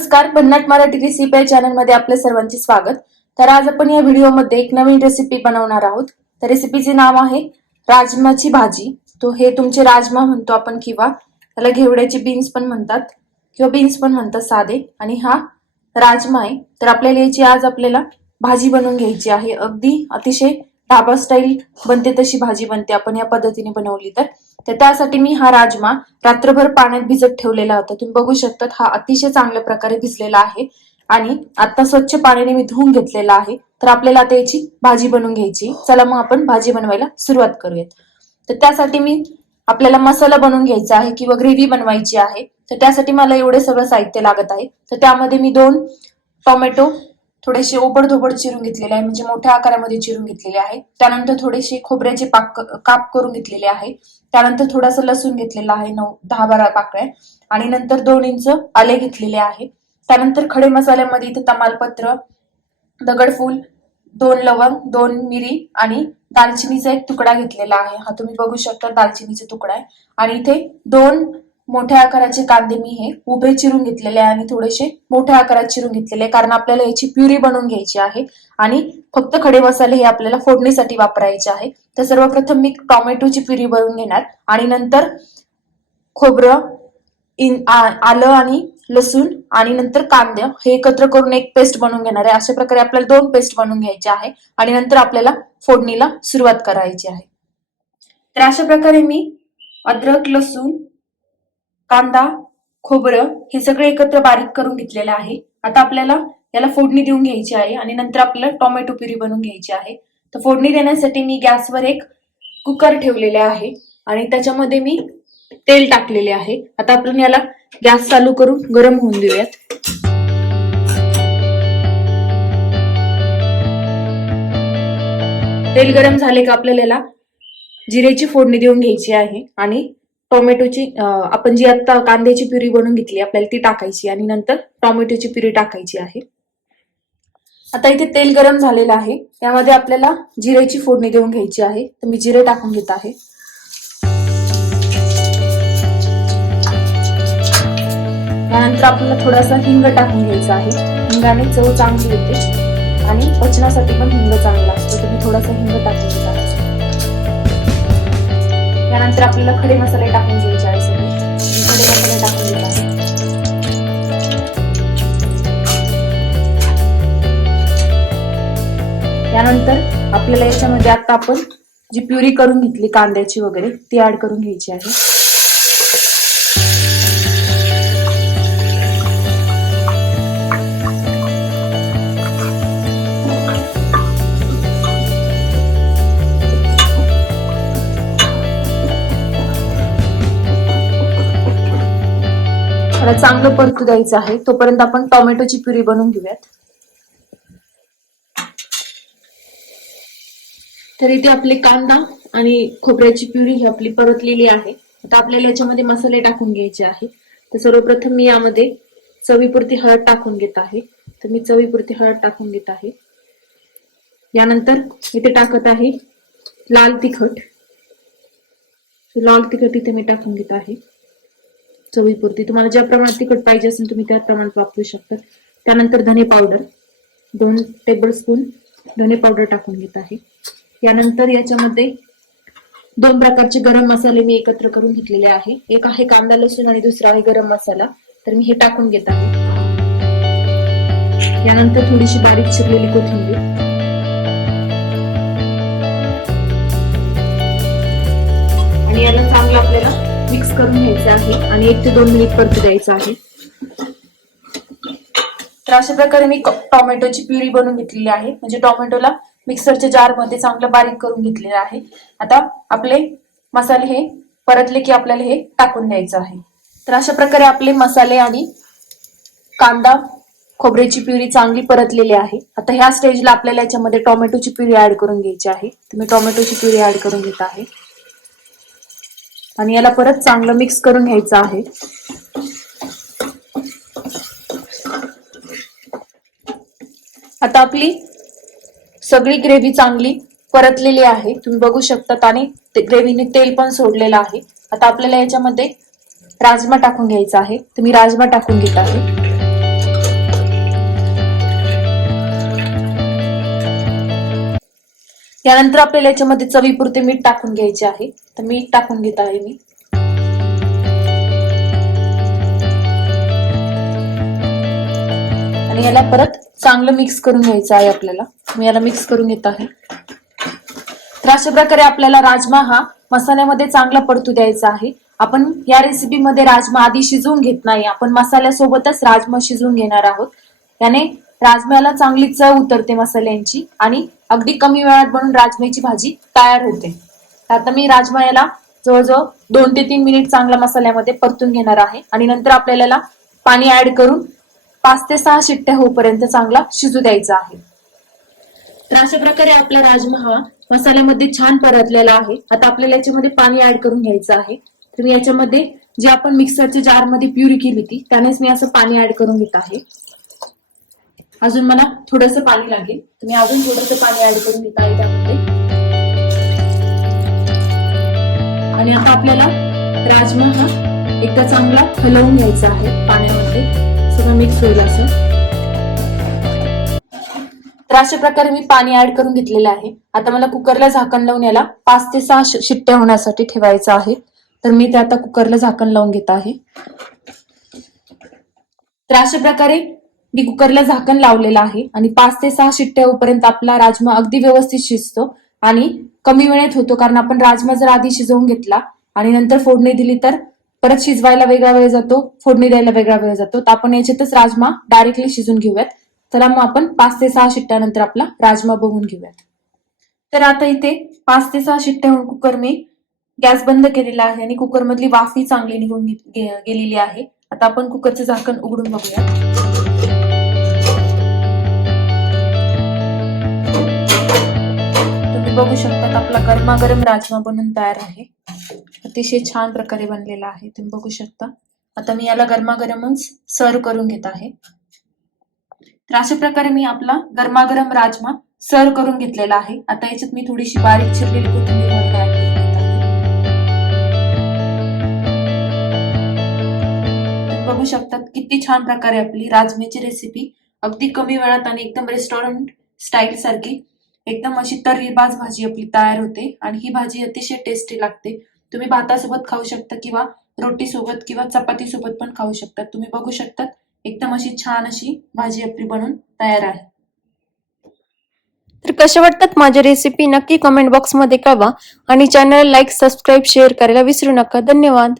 नमस्कार भन्नाट मराठी रेसिपी या चॅनलमध्ये आपल्या सर्वांचे स्वागत. तर आज आपण या व्हिडिओमध्ये एक नवीन रेसिपी बनवणार आहोत. तर रेसिपीचे नाव आहे राजमाची भाजी. तो हे तुमचे राजमा म्हणतो आपण किंवा त्याला घेवड्याचे बीन्स पण म्हणतात किंवा बीन्स पण म्हणतात साधे. आणि हा राजमा आहे. तर आपल्याला याची आज आपल्याला भाजी बनवून घ्यायची आहे. अगदी अतिशय ढाबा स्टाईल बनते तशी भाजी बनते. आपण या पद्धतीने बनवली तर. तर त्यासाठी मी हा राजमा रात्रभर पाण्यात भिजत ठेवलेला होता. तुम्ही बघू शकतात हा अतिशय चांगल्या प्रकारे भिजलेला आहे. आणि आता स्वच्छ पाण्याने मी धुवून घेतलेला आहे. तर आपल्याला आता याची भाजी बनवून घ्यायची. चला मग आपण भाजी बनवायला सुरुवात करूयात. तर त्यासाठी मी आपल्याला मसाला बनवून घ्यायचा आहे किंवा ग्रेव्ही बनवायची आहे. तर त्यासाठी मला एवढे सगळं साहित्य लागत आहे. तर त्यामध्ये मी दोन टोमॅटो थोडेसे ओबडधोबड चिरून घेतलेले आहे म्हणजे मोठ्या आकारामध्ये चिरून घेतलेले आहे. त्यानंतर थोडेसे खोबऱ्याचे पाक काप करून घेतलेले आहे. त्यानंतर थोडासा लसूण घेतलेला आहे नऊ दहा बारा पाकळ्या. आणि नंतर दोन इंच आले घेतलेले आहे. त्यानंतर खडे मसाल्यामध्ये इथे तमालपत्र दगडफूल दोन लवंग दोन मिरी आणि दालचिनीचा एक तुकडा घेतलेला आहे. हा तुम्ही बघू शकता दालचिनीचा तुकडा आहे. आणि इथे दोन मोठ्या आकाराचे कांदे मी हे उभे चिरून घेतलेले आहे आणि थोडेसे मोठ्या आकारात चिरून घेतलेले आहे कारण आपल्याला याची प्युरी बनवून घ्यायची आहे आणि फक्त खडे मसाले हे आपल्याला फोडणीसाठी वापरायचे आहे. तर सर्वप्रथम मी टोमॅटोची प्युरी बनवून घेणार आणि नंतर खोबरं इन आलं आणि लसूण आणि नंतर कांदे हे एकत्र करून एक पेस्ट बनवून घेणार आहे. अशा प्रकारे आपल्याला दोन पेस्ट बनवून घ्यायचे आहे आणि नंतर आपल्याला फोडणीला सुरुवात करायची आहे. तर अशा प्रकारे मी अद्रक लसूण कांदा खोबरं हे सगळं एकत्र बारीक करून घेतलेलं आहे. आता आपल्याला याला फोडणी देऊन घ्यायची आहे आणि नंतर आपल्याला टोमॅटो प्युरी बनवून घ्यायची आहे. तर फोडणी देण्यासाठी मी गॅसवर एक कुकर ठेवलेले आहे आणि त्याच्यामध्ये मी तेल टाकलेले आहे. आता आपण याला गॅस चालू करून गरम होऊन देऊयात. तेल गरम झाले का आपल्याला याला जिरेची फोडणी देऊन घ्यायची आहे आणि टोमॅटोची आपण जी आता कांद्याची प्युरी बनवून घेतली आपल्याला ती टाकायची आणि नंतर टोमॅटोची प्युरी टाकायची आहे. आता इथे तेल गरम झालेलं आहे. त्यामध्ये आपल्याला जिरेची फोडणी देऊन घ्यायची आहे. तर मी जिरे टाकून घेत आहे. त्यानंतर आपल्याला थोडासा हिंग टाकून घ्यायचा आहे. हिंगाने चव चांगली येते. आणि पचनासाठी पण हिंग चांगला असतो. तुम्ही थोडासा हिंग टाकून घेता त्यानंतर आपल्याला खडे मसाले टाकून घ्यायचे आहे सगळे. खडे मसाले टाकून घेत त्यानंतर आपल्याला याच्यामध्ये आता आपण जी प्युरी करून घेतली कांद्याची वगैरे ती ऍड करून घ्यायची आहे. त्याला चांगलं परतू द्यायचं आहे तोपर्यंत आपण टोमॅटोची प्युरी बनवून घेऊयात. तर इथे आपले कांदा आणि खोबऱ्याची प्युरी ही आपली परतलेली आहे. आता आपल्याला याच्यामध्ये मसाले टाकून घ्यायचे आहे. तर सर्वप्रथम मी यामध्ये चवीपुरती हळद टाकून घेत आहे. तर मी चवीपुरती हळद टाकून घेत आहे. यानंतर इथे टाकत आहे लाल तिखट. लाल तिखट इथे मी टाकून घेत आहे. चवीपुरती. तुम्हाला ज्या प्रमाणात तिखट पाहिजे असेल तुम्ही त्या प्रमाणात वापरू शकता. त्यानंतर धने पावडर. दोन टेबल स्पून धने पावडर टाकून घेत आहे. यानंतर याच्यामध्ये दोन प्रकारचे गरम मसाले मी एकत्र करून घेतलेले आहे. एक आहे कांदा लसूण आणि दुसरा आहे गरम मसाला. तर मी हे टाकून घेत आहे. यानंतर थोडीशी बारीक चिरलेली कोथिंबीर. आणि याला चांगलं आपल्याला मिक्स करून घ्यायचं आहे आणि एक ते दोन मिनिट परतू द्यायचं आहे. तर अशा प्रकारे मी टोमॅटोची प्युरी बनवून घेतलेली आहे. म्हणजे टोमॅटोला मिक्सरच्या जारमध्ये चांगलं बारीक करून घेतलेलं आहे. आता आपले मसाले हे परतले की आपल्याला हे टाकून द्यायचं आहे. तर अशा प्रकारे आपले मसाले आणि कांदा खोबऱ्याची प्युरी चांगली परतलेली आहे. आता ह्या स्टेजला आपल्याला याच्यामध्ये टोमॅटोची प्युरी ऍड करून घ्यायची आहे. तुम्ही टोमॅटोची प्युरी ऍड करून घेत आहे. आणि याला परत चांगलं मिक्स करून घ्यायचं आहे. आता आपली सगळी ग्रेव्ही चांगली परतलेली आहे. तुम्ही बघू शकतात आणि ग्रेव्हीने तेल पण सोडलेलं आहे. आता आपल्याला याच्यामध्ये राजमा टाकून घ्यायचा आहे. तर मी राजमा टाकून घेत आहे. यानंतर आपल्याला याच्यामध्ये चवीपुरते मीठ टाकून घ्यायचे आहे. तर मीठ टाकून घेत आहे मी. आणि याला परत चांगलं मिक्स करून घ्यायचं आहे आपल्याला. मी याला मिक्स करून घेत आहे. तर अशा प्रकारे आपल्याला राजमा हा मसाल्यामध्ये चांगला परतू द्यायचा आहे. आपण या रेसिपीमध्ये राजमा आधी शिजवून घेत नाही. आपण मसाल्यासोबतच राजमा शिजवून घेणार आहोत. याने राजम्याला चांगली चव उतरते मसाल्यांची आणि अगदी कमी वेळात बनून राजम्याची भाजी तयार होते. तर आता मी राजमा याला जवळजवळ दोन ते तीन मिनिट चांगला मसाल्यामध्ये परतून घेणार आहे. आणि नंतर आपल्याला पाणी ऍड करून पाच ते सहा शिट्ट्या होईपर्यंत चांगला शिजू द्यायचा आहे. तर अशा प्रकारे आपला राजमा हा मसाल्यामध्ये छान परतलेला आहे. आता आपल्याला याच्यामध्ये पाणी ऍड करून घ्यायचं आहे. तर मी याच्यामध्ये जे आपण मिक्सरच्या जारमध्ये प्युरी केली ती त्यानेच मी असं पाणी ऍड करून घेत आहे. अजून मला थोडस पाणी लागेल. तर मी अजून थोडस पाणी ऍड करून घेत आहे. त्यामध्ये आणि आता आपल्याला राजमा हा एकदा चांगला हलवून घ्यायचा आहे पाण्यामध्ये. सगळं मिक्स होईल असं. तर अशा प्रकारे मी पाणी ऍड करून घेतलेलं आहे. आता मला कुकरला झाकण लावून याला पाच ते सहा शिट्ट्या होण्यासाठी ठेवायचं आहे. तर मी ते आता कुकरला झाकण लावून घेत आहे. तर अशा प्रकारे मी कुकरला झाकण लावलेलं आहे आणि पाच ते सहा शिट्ट्या होईपर्यंत आपला राजमा अगदी व्यवस्थित शिजतो आणि कमी वेळेत होतो कारण आपण राजमा जर आधी शिजवून घेतला आणि नंतर फोडणी दिली तर परत शिजवायला वेगळा वेळ जातो फोडणी द्यायला वेगळा वेळ जातो. तर आपण याच्यातच राजमा डायरेक्टली शिजून घेऊयात. चला मग आपण पाच ते सहा शिट्ट्यानंतर आपला राजमा बघून घेऊयात. तर आता इथे पाच ते सहा शिट्ट्याहून कुकर मी गॅस बंद केलेला आहे आणि कुकर मधली वाफी चांगली निघून गेलेली आहे. आता आपण कुकरचं झाकण उघडून बघूया बघू शकतात आपला गरमागरम राजमा बनून तयार आहे. अतिशय छान प्रकारे बनलेला आहे. तुम्ही बघू शकता. आता मी याला गरमागरमच सर्व करून घेत आहे. तर अशा प्रकारे मी आपला गरमागरम राजमा सर्व करून घेतलेला आहे. आता याच्यात मी थोडीशी बारीक चिरलेली कोथिंबीर बघू शकतात किती छान प्रकारे आपली राजम्याची रेसिपी अगदी कमी वेळात आणि एकदम रेस्टॉरंट स्टाईल सारखी एकदम अशी तर्रीबाज भाजी आपली तयार होते आणि ही भाजी अतिशय टेस्टी लागते. तुम्ही भातासोबत खाऊ शकता किंवा रोटी सोबत किंवा चपाती सोबत पण खाऊ शकता. तुम्ही बघू शकतात एकदम अशी छान अशी भाजी आपली बनून तयार आहे. तर कशा वाटतात माझ्या रेसिपी नक्की कमेंट बॉक्समध्ये कळवा आणि चॅनल लाईक सबस्क्राईब शेअर करायला विसरू नका. धन्यवाद.